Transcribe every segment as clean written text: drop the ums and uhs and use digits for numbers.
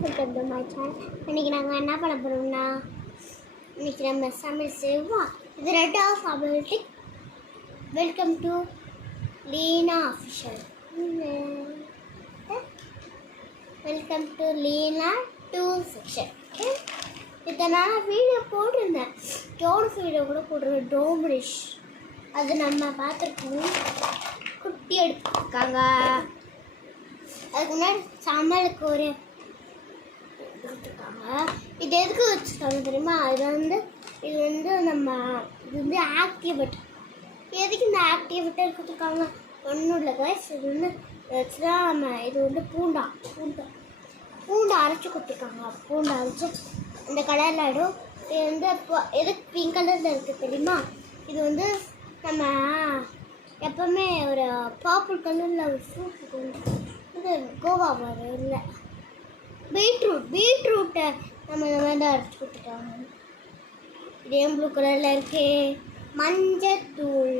guys, welcome to my channel. இன்னைக்கு நாங்க என்ன பண்ண போறோம்னா இன்னைக்கு நம்ம சமையல் செய்வோம். இது red of ability. Welcome to Leena official. Welcome to Leena 2 section. இதனால வீடியோ போட்டிருந்தேன். டோன்ஸ் வீடியோ கூட போட்டிருக்கேன். டோம்ரிஷ் அது நம்ம பார்த்துருக்கோம். குட்டி எடுத்துருக்காங்க. அதுக்கு முன்னாடி சமையலுக்கு ஒரு கொடுத்துருக்காங்க. இது எதுக்கு வச்சுருக்காங்க தெரியுமா? இது வந்து நம்ம இது வந்து ஆக்டிவேட். எதுக்கு இந்த ஆக்டிவேட்டர் கொடுத்துருக்காங்க? ஒன்றும் இல்லை கைஸ். இது வந்து வச்சுதான் நம்ம இது வந்து பூண்டை அரைச்சி கொடுத்துருக்காங்க. பூண்டை அரைச்சி இந்த கலரில் ஆகிடும். இது வந்து இப்போ எதுக்கு பிங்க் கலரில் இருக்குது தெரியுமா? இது வந்து நம்ம எப்போவுமே ஒரு பர்பிள் கலரில் ஒரு ஃப்ரூட் இருக்கும். இது கோவா வரும் இல்லை பீட்ரூட்டை நம்ம இந்த மாதிரி தான் அரைச்சி கொடுத்துருக்காங்க. இதே ப்ளூ கலரில் இருக்கு. மஞ்சத்தூள்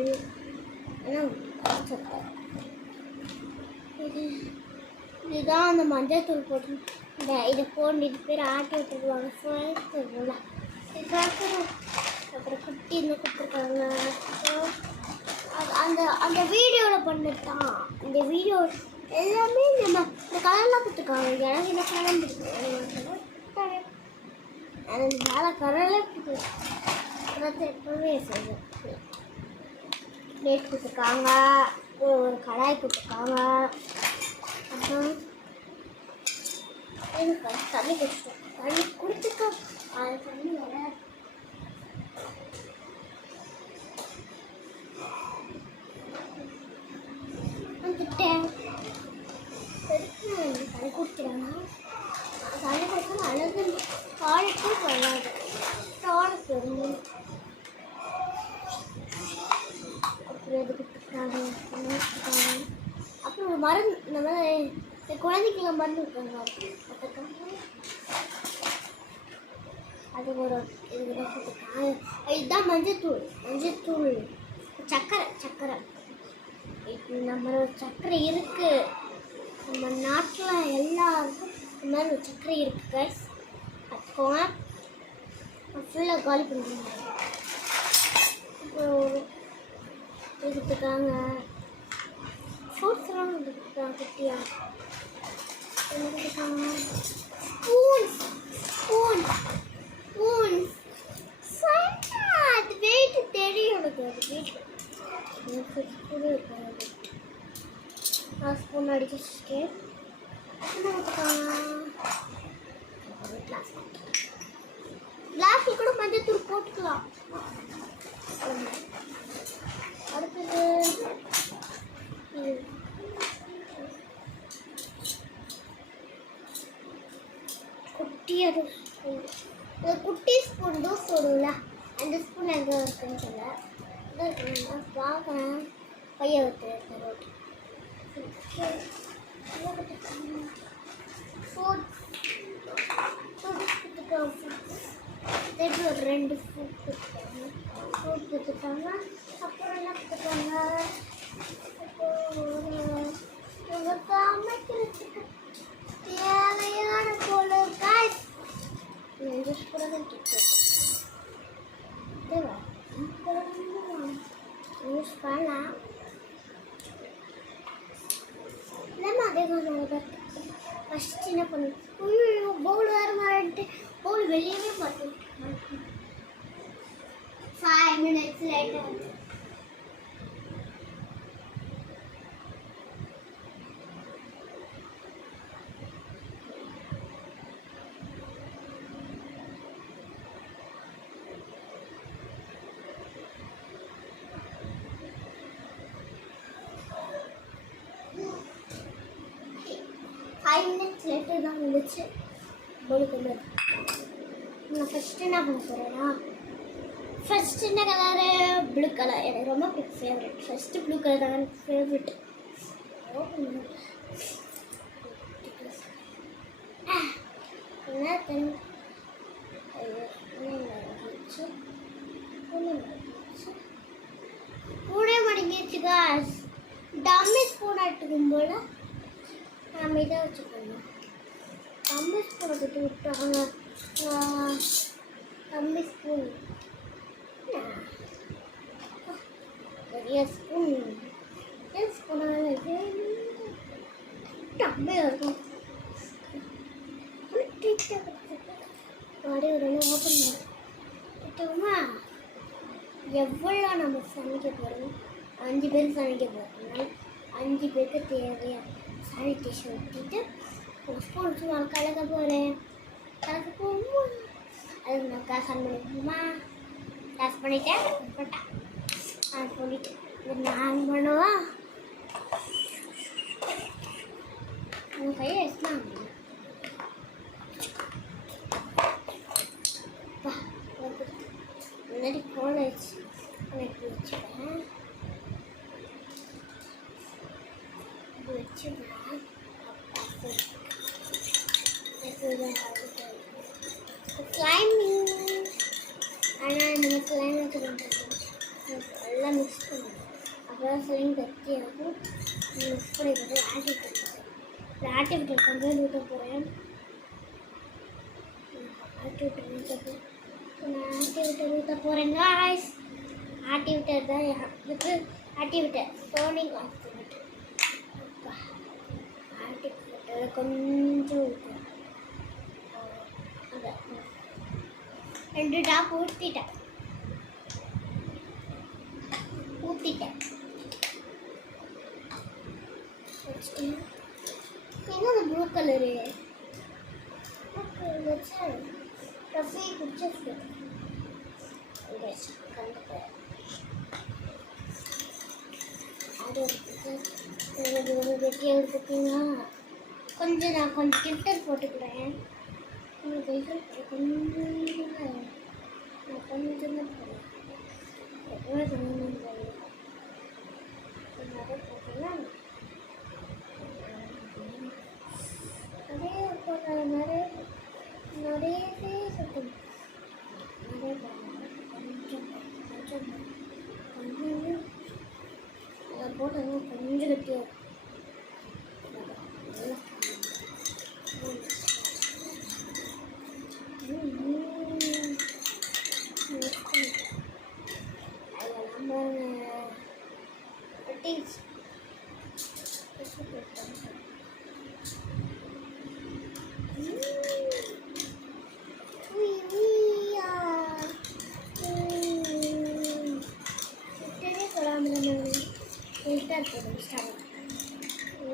இதுதான் அந்த மஞ்சத்தூள் போட்டு இதை போட்டு பேர் ஆட்டி விட்டுருவாங்க. சொல்ல அப்புறம் குட்டி இந்த கொடுத்துருக்காங்க. அந்த அந்த வீடியோவில் பண்ணது தான். இந்த வீடியோ எல்லாமே நம்ம இந்த கலர்லாம் கொடுத்துருக்காங்க. எனக்கு இந்த கலர் பிடிக்கும். அது மேலே கலர்லே பிடிக்கும். எப்பவுமே செய்யும். பிளேட் கொடுத்துருக்காங்க. ஒரு கடாய் கொடுத்துருக்காங்க. அப்புறம் தண்ணி குடிச்சிட்டோம். தண்ணி குடிச்சிட்டோம். அது தண்ணி வர தண்ணி குடிக்கிறாங்க. தண்ணி குடிச்சா அழகு காலுக்கு வராது. டானுக்கு வரும். அப்புறம் இது கொடுத்துருக்காங்க. அப்புறம் மருந்து இந்த மாதிரி குழந்தைக்கெல்லாம் மருந்து இருக்காங்க. அது ஒரு இது கொடுத்துருக்காங்க. இதுதான் மஞ்சத்தூள் சர்க்கரை. இப்போ நம்ம சர்க்கரை இருக்குது. நம்ம நாட்டில் எல்லாருக்கும் இந்த மாதிரி ஒரு சர்க்கரை இருக்குது கைஸ். பார்த்துக்கோங்க. ஃபுல்லாக காலி பண்ணுறாங்க. அப்புறம் கொடுத்துருக்காங்க. ஃப்ரூட்ஸ்லாம் கொடுத்துருக்காங்க. குட்டியாக என்ன கொடுத்துருக்காங்க? ஸ்பூன் அது வெயிட்டு தெரியும் எனக்கு. அது வெயிட்டு நான் ஸ்பூன் அடிச்சு வச்சுருக்கேன். கிளாஸில் கூட மஞ்சத்தூள் போட்டுக்கலாம். அடுத்தது குட்டி ஸ்பூன் தூஸ் போடுங்களா? அந்த ஸ்பூன் எங்கே இருக்குன்னு சொல்ல பார்க்குறேன். பைய விட்டு ஒரு 2 ஃப்ரூட் கொடுத்துருக்காங்க. அப்புறம் என்ன கொடுத்துருக்காங்க? சமைக்கிறதுக்கு தேவையான பொருள் காய்ஸ் யூஸ் பண்ணலாம். இல்லைன்னா அதே மாதிரி ஃபஸ்ட் என்ன பண்ணுவோம்? பவுல் வேறு மாறிட்டு பவுல் வெளியவே பார்த்தோம். 5 minutes later தான் வந்துச்சு. பொழுது நான் ஃபஸ்ட்டு என்ன பண்ண போகிறேன்னா ஃபஸ்ட்டு என்ன கலரு? Blue colour. எனக்கு ரொம்ப ஃபேவரட். ஃபஸ்ட்டு ப்ளூ கலர் தான் எனக்கு ஃபேவரெட். என்ன தெரியும் கூட மடங்கிடுச்சு காஸ். டம்மி ஸ்பூன் எடுத்துக்கும் போல் நம்ம இதை வச்சுக்கணும். டம்மி ஸ்பூன் சுட்டு விட்டாங்க. தம்பி ஸ்பூன் பெரிய ஸ்பூன் ஸ்பூனால டம்மையாக இருக்கும். அப்படியே ஒரு ஓப்பன் பண்ணிட்டோமா. எவ்வளோ நம்ம சமைக்க போகிறோம்? 5 பேருக்கு சமைக்க போகிறோம்னா 5 பேருக்கு தேவையான சானிடேஷன் ஊற்றிட்டு ஒரு ஸ்பூன் வச்சு நான் கலக்க போகிறேன். கலக்க போகுமா? அதுக்கு நான் காசு பண்ணிப்போமா? காசு பண்ணிட்டேன் போட்டேன். நான் சொல்லிட்டேன் நான் பண்ணுவா. உங்கள் கையை வச்சுதான் முன்னாடி ஃபோனை வச்சு எனக்கு வச்சுப்பேன். வச்சுப்பேன் கிளைம்பிங். ஆனால் நம்ம கிளைம் வச்சுருந்தோம் நல்லா மிக்ஸ் பண்ணுவோம். அப்புறம் ஸ்லைம் கட்டியாகும். மிக்ஸ் பண்ணி போட்டு ஆக்டிவிட்டர் கொஞ்சம் ஊற்ற போகிறேன். ஆக்டிவிட்டர் ஊற்ற போகிறேன் காய்ஸ். ஆக்டிவிட்டர் தான் இதுக்கு ஆக்டிவிட்டர் டோனிங் ஆக்டிவிட்டர். ஆக்டிவிட்டர் கொஞ்சம் ஊற்றும். அதை 2 டாப் ஊற்றிட்டேன். என்ன ப்ளூ கலரு வச்சா கஃபே குடிச்சு அது வெட்டியாக எடுத்துக்கிங்கன்னா கொஞ்சம் நான் கொஞ்சம் கில்டர் போட்டுக்கிறேன். கொஞ்சம் நான் கொஞ்சம் தான் போடுறேன். எவ்வளோ கொஞ்சம் போடுறேன். நிறைய போட்டேன்னா நிறைய போட்டேன். நிறையவே சுத்தம் நிறைய கொஞ்சம் அதை போட்டோம்னா கொஞ்சம் கட்டியாக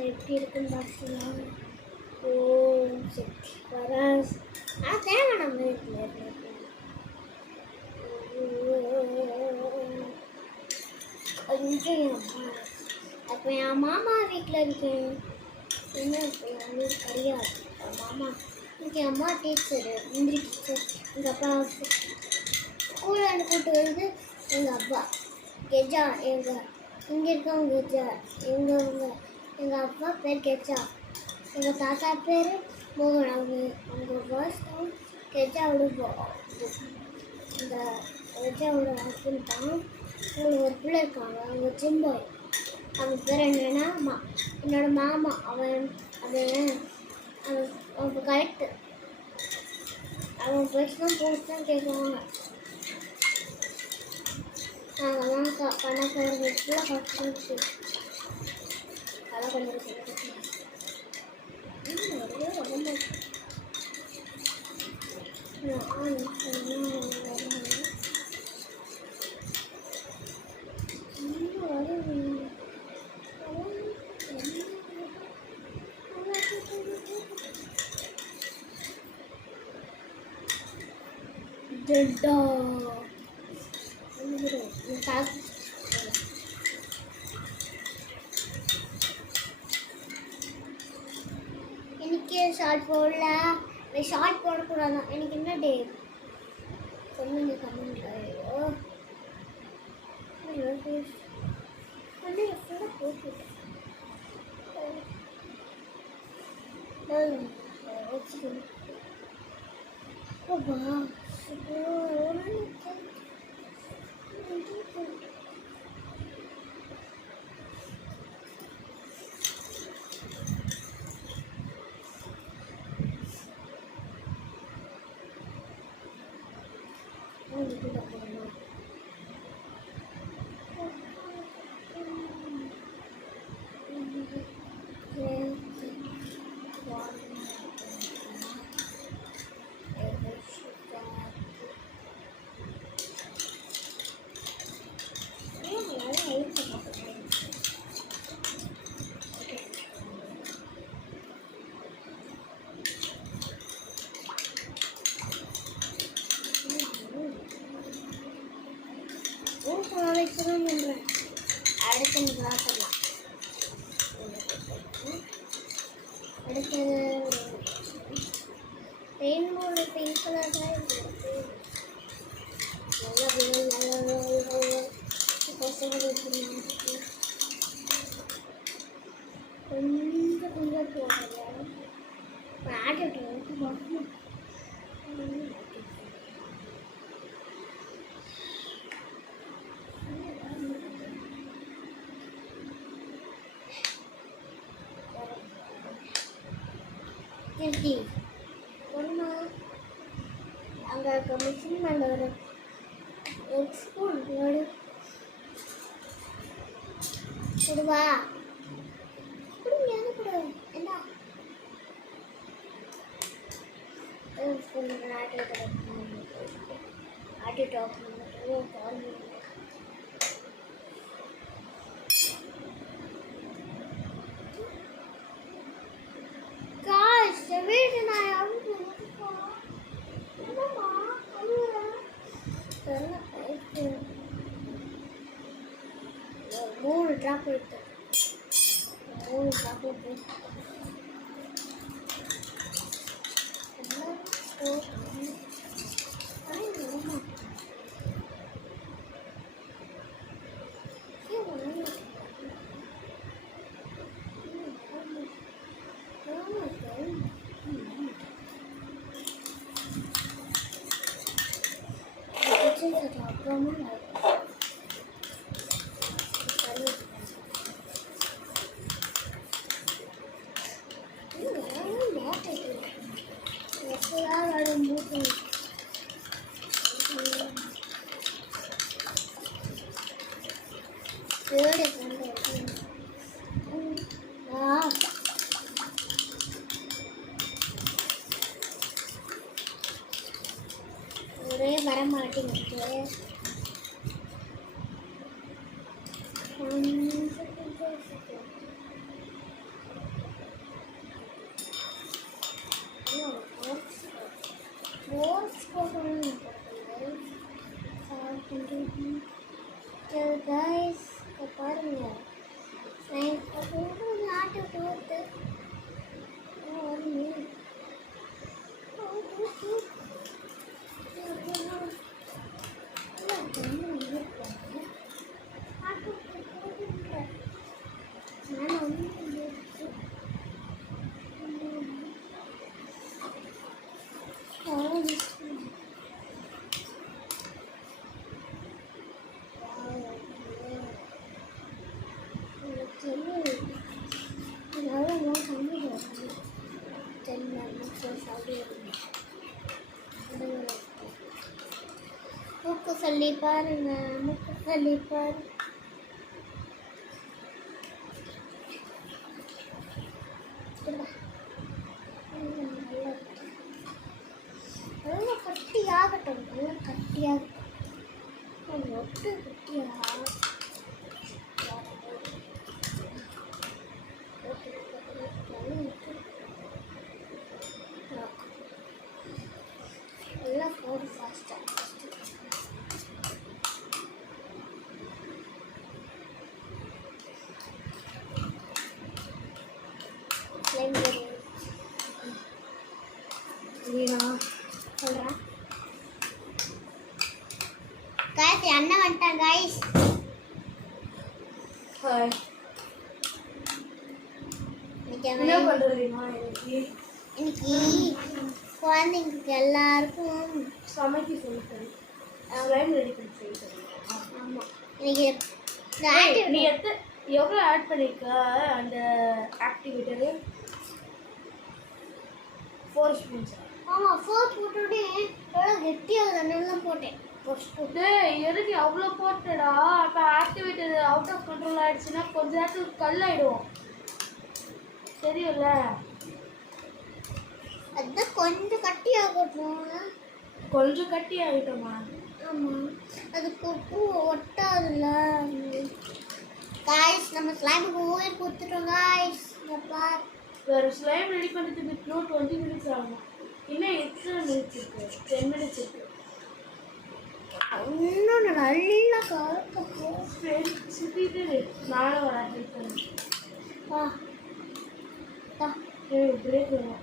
எப்படி இருக்குன்னு பார்த்துக்கலாம். ஓ சரி வராஸ் தேவை நம்ம கொஞ்சம் அப்போ என் மாமா வீட்டில் இருக்கேன். என்ன என் வீடு கிடையாது. மாமா இன்னைக்கு அம்மா டீச்சரு இந்திரி டீச்சர். எங்கள் அப்பா ஸ்கூலில் கூப்பிட்டு வருது எங்கள் அப்பா கெஜா. இங்கே இருக்கவங்க கெஜா. எங்கள் அப்பா பேர் கெஜா. எங்கள் தாத்தா பேர் மோகன். அவங்க ஃபர்ஸ்ட் டைம் கெஜாவோட இந்த கெஜாவோட ஹஸ்பண்ட் தான். அவங்களுக்கு ஒரு பிள்ளை இருக்காங்க. அவங்க சிம்பாய். அவங்க பேர் என்னன்னா என்னோட மாமா. அவன் கரெக்டு. அவன் பேச்சு தான் போட்டு தான் கேட்குவாங்க. நாங்கள்லாம் பணக்காரங்க ஃபுல்லாக கஷ்டம். அதை கொஞ்சம் இன்னைக்கு ஷார்ட் போடல. ஷார்ட் போடக்கூடாது. எனக்கு என்ன டே சொல்லுங்க கமெண்ட்ல. போட்டுட்டேன் வச்சிடும் பண்ணுறேன். அடுத்து இந்த பார்க்கலாம். அடுத்தது ரெயின்போவில் பிங்க் கலர் தான் இருக்குது. நல்லா கொஞ்சம் கொஞ்சம் போடுறேன். ஆடிட்டு பார்க்கணும். எப்படி ஒன்றா அங்கே இருக்க மிஷின் மேலே ஒரு ஸ்பூன் கொடுவா கொடுங்க எது கொடு என்ன ஸ்பூன் ஆட்டி டாப் பால் வீடு நான் என்னம்மா மூணு ட்ராப் எடுத்து 3 ட்ராப் எடுத்து அப்புறமா ஒரே வர மாட்டேங்குது. கைஸ் பாருங்க நாட்டு தோத்து மூக்கு சொல்லி பாருங்க, மூக்கு சொல்லி பாரு. நல்லா கட்டியாகட்டும், நல்லா கட்டியாகட்டும். ஒட்டு கட்டியாக எல்லாம் போடு ஃபாஸ்ட்டாக. சொல்கிறேன் காய்ச்சி அண்ணன் வந்துட்டான் காய்ஸ். இன்னைக்கு குழந்தைங்களுக்கு எல்லாருக்கும் சமைக்க சொல்லி ரெடி பண்ணி செய்ய. ஆமாம், இன்னைக்கு நீ எவ்வளோ ஆட் பண்ணியிருக்க அந்த ஆக்டிவேட்டரு? 4 ஸ்பூன்ஸ். ஆமாம், 4 போட்டோடனே எவ்வளோ கெட்டியாக தண்ணெல்லாம் போட்டேன். எதுக்கு அவ்வளோ போட்டடா? அப்போ ஆக்டிவேட்டர் அவுட் ஆஃப் கண்ட்ரோல் ஆகிடுச்சுன்னா கொஞ்ச நேரத்துக்கு கல்லாயிடும், தெரியும்ல? அதுதான் கொஞ்சம் கட்டியாகட்டும். கொஞ்சம் கட்டி ஆகிட்டோமா? ஆமாம், அதுக்கு பூ ஒட்டாதுல்ல காய்ஸ். நம்ம ஸ்லைமுக்கு உயிர் கொடுத்துட்டோம் காய்ஸ். வேறு ஸ்லைம் ரெடி பண்ணுறதுக்கு இன்னும் 20 மினிட்ஸ் ஆகும். இன்னும் எக்ஸ்ட்ரா மினிட்ஸ் இருக்குது, 10 மினிட்ஸ் இருக்குது. இன்னொன்று நல்லா கருப்பு சுத்திட்டு நானும் வரேன் ஹெல்ப் பண்ணு. வா வா. பிரேக் வரும்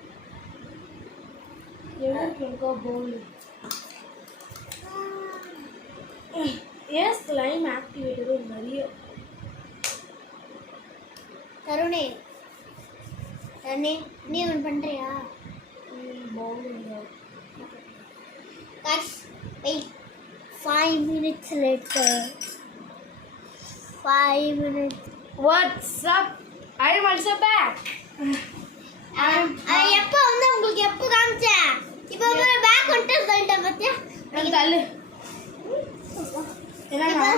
எனக்கோ பவுல். ஏன் ஸ்லைம் ஆக்டிவேட்டடும் நிறைய தருணே தருணே நீ ஒன்று பண்ணுறியா? Pavul. Guys, wait. 5 minutes later. 5 minutes. What's up? I'm also back. எப்போ வந்து உங்களுக்கு எப்போ காமிச்சேன்? இப்போ பேக் வந்துட்டு சொல்லிட்டேன் பார்த்தியா? நான் தள்ளு. என்னடா?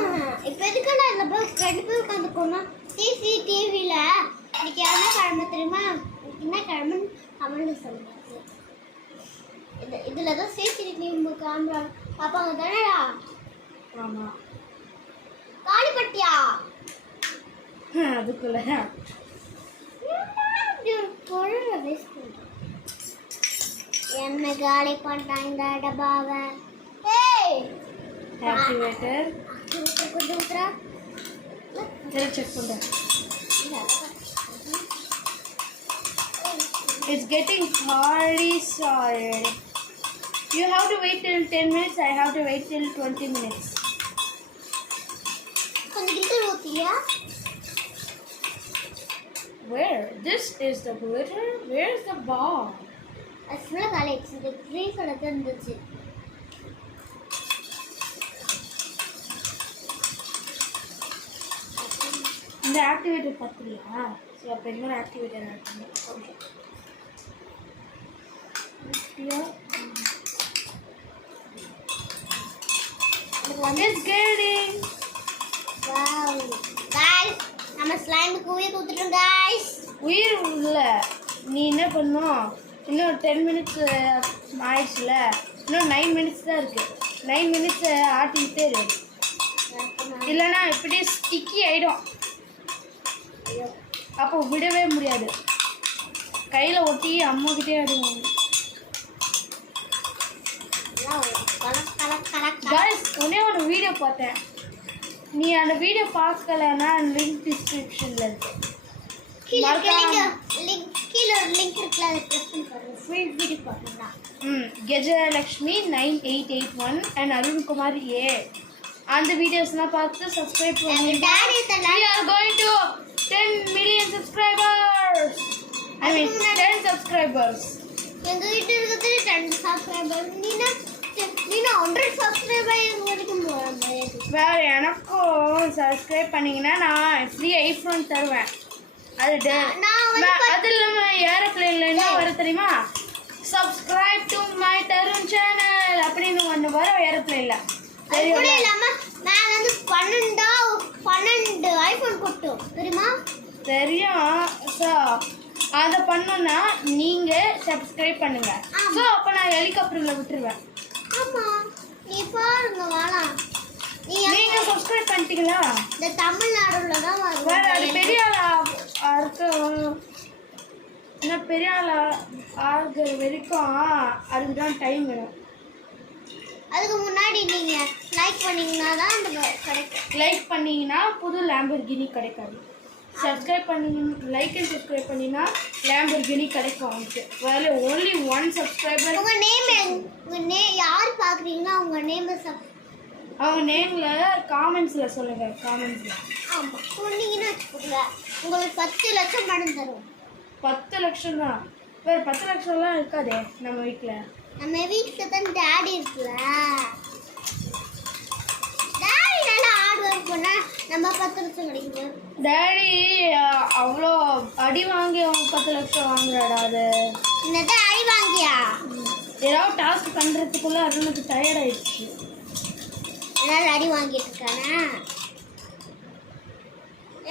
இப்போ எதுக்கு நான் இந்த பேக் கண்டிப்பாக உட்காந்துக்கோமா? சிசிடிவியில் இன்னைக்கு என்ன கிழமை தெரியுமா? என்ன கிழமைன்னு கமெண்ட்டில் சொல்லுங்க. இதில் தான் சிசிடிவி கேமரா பார்ப்பாங்க தானேடா? ஆமாம். காலிப்பட்டியா? அதுக்குள்ள என்ன காலி பண்ணிட்டான் இந்த டப்பாவை. ஏய் ஆக்டிவேட்டர் கொஞ்சம் ஊத்துறா. செக் பண்ணுறேன். It's getting sorry. You have to wait till 10 minutes. I have to wait till 20 minutes. கொஞ்சம் கிட்ட ஊத்தியா? Where? This is the glitter. Where's the ball? அது ஃபுல்லாக காலேஜ் இந்த க்ரீன் கலர் தான் இருந்துச்சு. இந்த ஆக்டிவேட்டர் பார்த்துறியா? சரி அப்போ இன்னொரு ஆக்டிவேட்டர் ஆட் பண்ணு. It's getting. Wow. Guys, நம்ம ஸ்லைமுக்கு உயிர் கொடுத்துட்டோம் guys. உயிர் இல்லை, நீ என்ன பண்ணும், இன்னும் 10 மினிட்ஸ் ஆயிடுச்சுல, இன்னும் 9 மினிட்ஸ் தான் இருக்குது. 9 மினிட்ஸ் ஆட்டிக்கிட்டே இருக்கு, இல்லைன்னா இப்படியே ஸ்டிக்கி ஆகிடும். அப்போ விடவே முடியாது, கையில் ஒட்டி அம்மாக்கிட்டே ஆடுவாங்க. காய்ஸ் ஒன்னே ஒரு வீடியோ பார்த்தேன், நீ அந்த வீடியோ பார்க்கலன்னா லிங்க் டிஸ்கிரிப்ஷனில் இருக்கு. கஜலக்ஷ்மி 9881 அண்ட் அருண்குமார் ஏ அந்த வீடியோஸ்லாம் பார்த்து சப்ஸ்கிரைப் பண்ணுங்க. We are going to 10 million subscribers. I mean 10 subscribers. எங்க கிட்ட இருக்கிறது 10 subscribers. நீனா 100 subscribers வரைக்கும் போறேன். வேற எனக்கும் சப்ஸ்கிரைப் பண்ணீங்கன்னா நான் ஃப்ரீ ஐஃபோன் தருவேன். அது அது இல்லாமல் ஏரோப்ளேனில் என்ன வர தெரியுமா, subscribe to my Tarun channel அப்படின்னு ஒன்று வரும் ஏரோப்ளேனில். அது கூட இல்லாமல் மேலே வந்து 12 ஐஃபோன் கொட்டும் தெரியுமா? தெரியும். ஸோ அதை பண்ணோன்னா நீங்கள் சப்ஸ்கிரைப் பண்ணுங்கள். ஸோ அப்போ நான் ஹெலிகாப்டரில் விட்டுருவேன். ஆமாம், நீ பாருங்க வேணாம். நீங்க சப்ஸ்கிரைப் பண்ணிட்டீங்களா? இந்த தமிழ்நாடுல தான் வரும். வேற அது பெரிய ஆளா இருக்க இன்னும் பெரிய ஆளா ஆகுற வரைக்கும் அதுக்கு தான் டைம் வேணும். அதுக்கு முன்னாடி நீங்க லைக் பண்ணீங்கன்னா தான் அந்த கிடைக்கும். லைக் பண்ணீங்கன்னா புது லேம்பர்கினி கிடைக்காது. சப்ஸ்கிரைப் பண்ணீங்கன்னா லைக் அண்ட் சப்ஸ்கிரைப் பண்ணினா லேம்பர்கினி கிடைக்கும் உங்களுக்கு. வேற ஒன்லி 1 சப்ஸ்கிரைபர். உங்க நேம் யார் பார்க்குறீங்கன்னா உங்க நேம் அவங்க நேமில் காமெண்ட்ஸில் சொல்லுங்கள். காமெண்ட்ஸில் ஆமாம் சொன்னீங்கன்னா வச்சுக்கோங்க, உங்களுக்கு 10 லட்சம் பணம் தரும். 10 லட்சம் தான். வேறு 10 லட்சம்லாம் இருக்காதே நம்ம வீட்டில். நம்ம வீட்டில் தான் டேடி இருக்குல்ல, டேடி நல்லா ஹார்ட் ஒர்க் பண்ணால் நம்ம 10 லட்சம் கிடைக்கும். டேடி அவ்வளோ அடி வாங்கி அவங்க 10 லட்சம் வாங்குறாடா. அது என்னதான் அடி வாங்கியா? ஏதாவது டாஸ்க் பண்ணுறதுக்குள்ளே அருணுக்கு டயர்ட் ஆயிடுச்சு. என்னால் அடி வாங்கிட்டு இருக்கானா?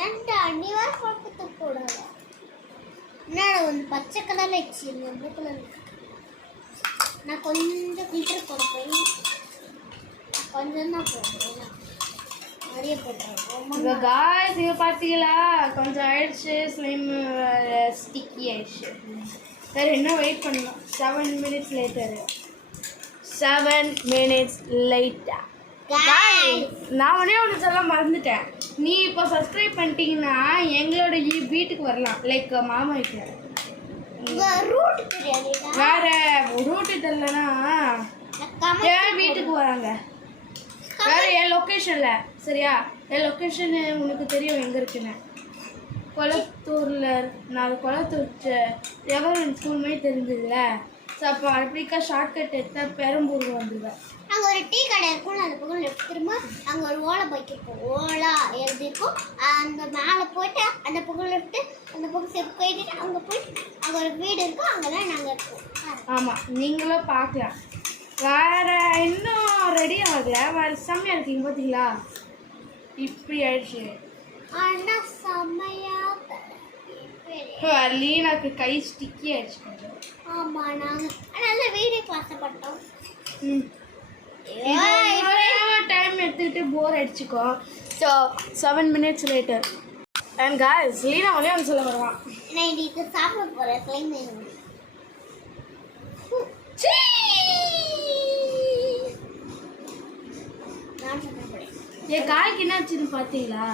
ஏன்டா நீ வேற பக்கத்து போடாத. என்னடா வந்து பச்சை கலரில் வச்சு ப்ளூ கலர். நான் கொஞ்சம் ஃபில்டர் போட போய் கொஞ்சம் தான் போடுறேன், நிறைய போட்டுறேன். காய்ஸ் இங்கே பார்த்தீங்களா, கொஞ்சம் ஆயிடுச்சு, ஸ்லிம் ஸ்டிக்கி ஆயிடுச்சு. வேறு என்ன வெயிட் பண்ணலாம். 7 மினிட்ஸ் லேட்டரு. 7 மினிட்ஸ் லேட்டா Guys. நான் ஒன்று சொல்ல மறந்துட்டேன். நீ இப்போ சப்ஸ்கிரைப் பண்ணிட்டீங்கன்னா எங்களோட வீட்டுக்கு வரலாம். லைக் மாமா வீட்டில். ரூட் தெரியாது. வேற ரூட் தெரியலனா என் வீட்டுக்கு வராங்க. வேற என் லொக்கேஷனில் சரியா? என் லொக்கேஷன் உனக்கு தெரியும் எங்கே இருக்குன்னு. கொளத்தூரில் நான் கொளத்தூர் எவரன் ஸ்கூல் மாதிரி தெரிஞ்சதுல. ஸோ அப்போ அப்படிக்கா ஷார்ட்கட் எடுத்தால் பெரம்பூருக்கு வந்துடுவேன். அங்கே ஒரு டீ கடை இருக்கும், அந்த பக்கம் லெஃப்ட் திரும்ப அங்கே ஒரு ஓலை பைக் இருக்கும், ஓலா எழுதிருக்கும். அந்த மேலே போயிட்டு அந்த பக்கம் லெஃப்ட்டு, அந்த பக்கம் செப்பு போயிட்டு அங்கே போயிட்டு அங்கே ஒரு வீடு இருக்கும், அங்கே தான் நாங்கள் இருக்கோம். ஆமாம், நீங்களும் பார்க்கலாம். வேறு இன்னும் ரெடி ஆகல. வேறு செம்மையாக இருக்கீங்க பார்த்தீங்களா? இப்படி ஆயிடுச்சு. ஆனால் செம்மையாக லீனாக்கு கை ஸ்டிக்கி ஆயிடுச்சு கொஞ்சம். ஆமாம், நாங்கள் அதனால வீடியோக்கு ஆசைப்பட்டோம். டைம் எடுத்துக்கிட்டு போர் அடிச்சுக்கோ. So 7 minutes later. And guys, Leena வழியாக வந்து சொல்ல வருவான். நான் இன்னைக்கு சாப்பிட போகிறேன் கிளைமேட். நான் சாப்பிட போகிறேன். என் காய்க்கு என்னாச்சுன்னு பார்த்தீங்களா?